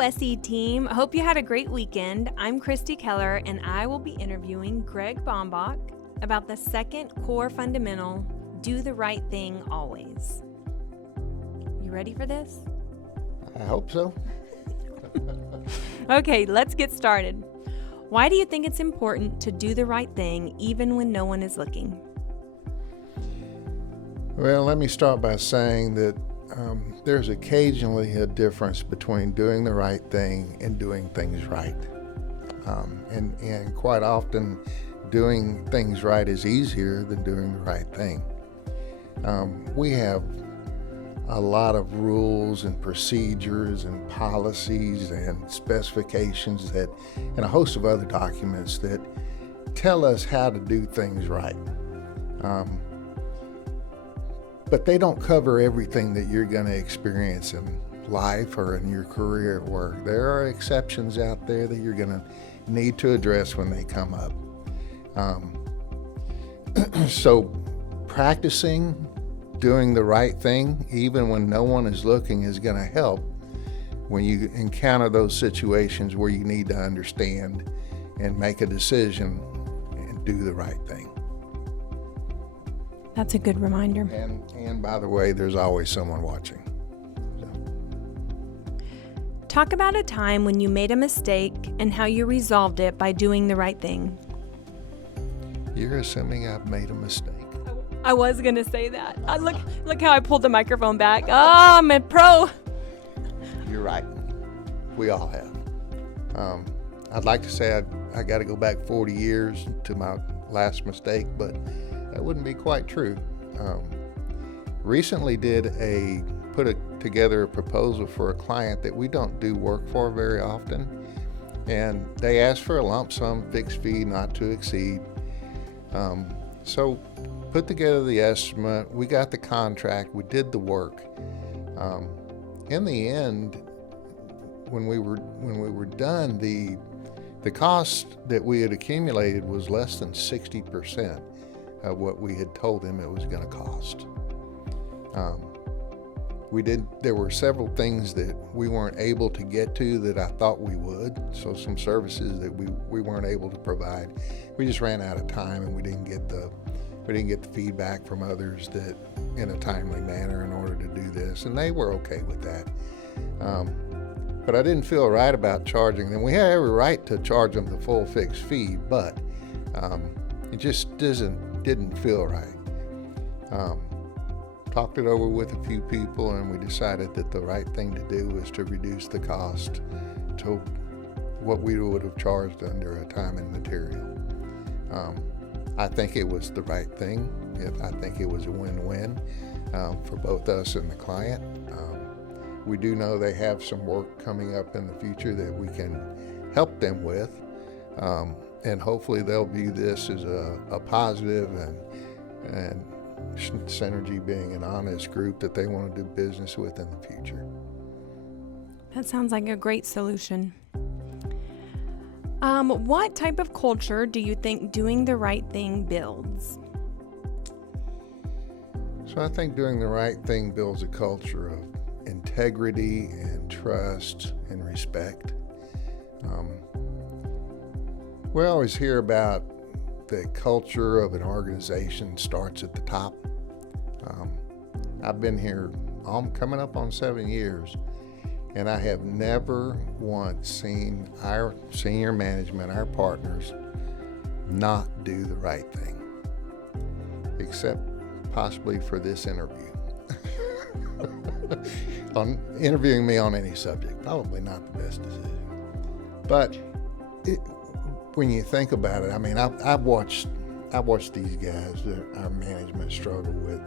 SE team. Hope you had a great weekend. I'm Christy Keller, and I will be interviewing Greg Bombach about the second core fundamental, do the right thing always. You ready for this? I hope so. Okay, let's get started. Why do you think it's important to do the right thing even when no one is looking? Well, let me start by saying that there's occasionally a difference between doing the right thing and doing things right. And quite often, doing things right is easier than doing the right thing. We have a lot of rules and procedures and policies and specifications and a host of other documents that tell us how to do things right. But they don't cover everything that you're going to experience in life or in your career at work. There are exceptions out there that you're going to need to address when they come up. So practicing doing the right thing, even when no one is looking, is going to help when you encounter those situations where you need to understand and make a decision and do the right thing. That's a good reminder. And by the way, there's always someone watching. Talk about a time when you made a mistake and how you resolved it by doing the right thing. You're assuming I've made a mistake. I was going to say that. Look how I pulled the microphone back. Oh, I'm a pro. You're right. We all have. I'd like to say I got to go back 40 years to my last mistake, but that wouldn't be quite true. Recently put together a proposal for a client that we don't do work for very often, and they asked for a lump sum fixed fee not to exceed. So put together the estimate, we got the contract, we did the work. In the end, when we were done, the cost that we had accumulated was less than 60% of what we had told them it was going to cost. There were several things that we weren't able to get to that I thought we would. So some services that we weren't able to provide. We just ran out of time, and we didn't get the feedback from others that in a timely manner in order to do this, and they were okay with that. But I didn't feel right about charging them. We had every right to charge them the full fixed fee, but it just didn't feel right. Talked it over with a few people, and we decided that the right thing to do was to reduce the cost to what we would have charged under a time and material. I think it was the right thing. I think it was a win-win for both us and the client. We do know they have some work coming up in the future that we can help them with, and hopefully they'll view this as a positive, and SEnergy being an honest group that they want to do business with in the future. That sounds like a great solution. What type of culture do you think doing the right thing builds? So I think doing the right thing builds a culture of integrity and trust and respect. We always hear about the culture of an organization starts at the top. I've been here coming up on 7 years, and I have never once seen our senior management, our partners, not do the right thing, except possibly for this interview. On interviewing me on any subject, probably not the best decision. But when you think about it, I mean, I've watched these guys that our management struggle with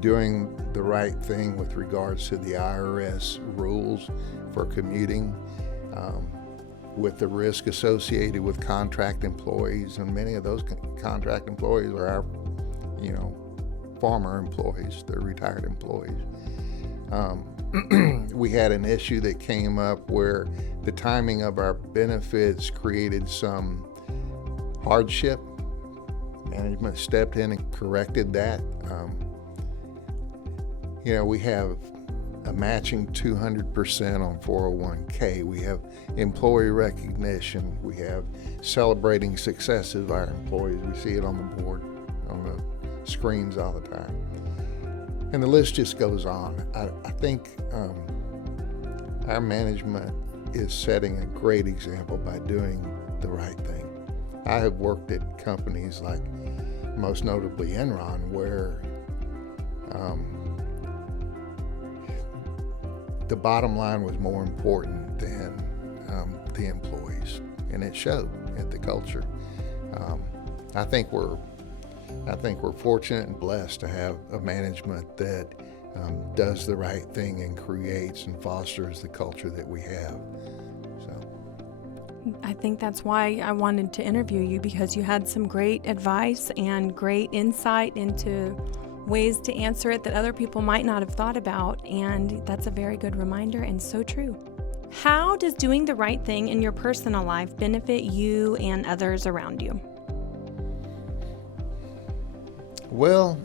doing the right thing with regards to the IRS rules for commuting, with the risk associated with contract employees, and many of those contract employees are our, former employees, they're retired employees. We had an issue that came up where the timing of our benefits created some hardship. Management stepped in and corrected that. We have a matching 200% on 401k. We have employee recognition. We have celebrating successes of our employees. We see it on the board, on the screens all the time. And the list just goes on. I think our management is setting a great example by doing the right thing. I have worked at companies like, most notably Enron, where the bottom line was more important than the employees, and it showed at the culture. I think we're fortunate and blessed to have a management that does the right thing and creates and fosters the culture that we have. I think that's why I wanted to interview you, because you had some great advice and great insight into ways to answer it that other people might not have thought about, and that's a very good reminder and so true. How does doing the right thing in your personal life benefit you and others around you? Well,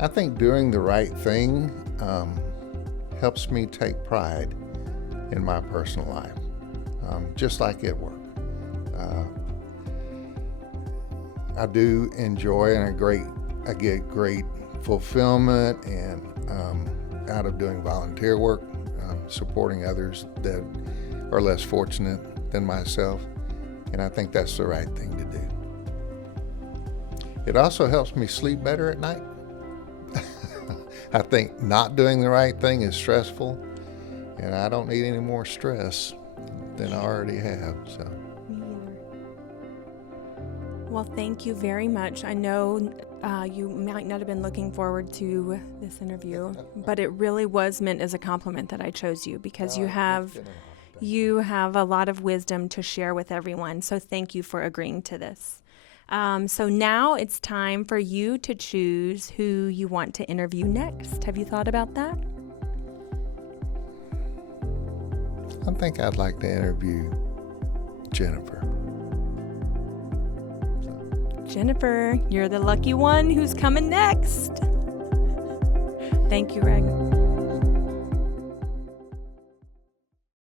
I think doing the right thing helps me take pride in my personal life, just like at work. I do enjoy and I get great fulfillment and out of doing volunteer work, supporting others that are less fortunate than myself, and I think that's the right thing to do. It also helps me sleep better at night. I think not doing the right thing is stressful, and I don't need any more stress than I already have. So. Me either. Well, thank you very much. I know you might not have been looking forward to this interview, but it really was meant as a compliment that I chose you, because you have a lot of wisdom to share with everyone. So thank you for agreeing to this. So now it's time for you to choose who you want to interview next. Have you thought about that? I think I'd like to interview Jennifer. Jennifer, you're the lucky one who's coming next. Thank you, Greg.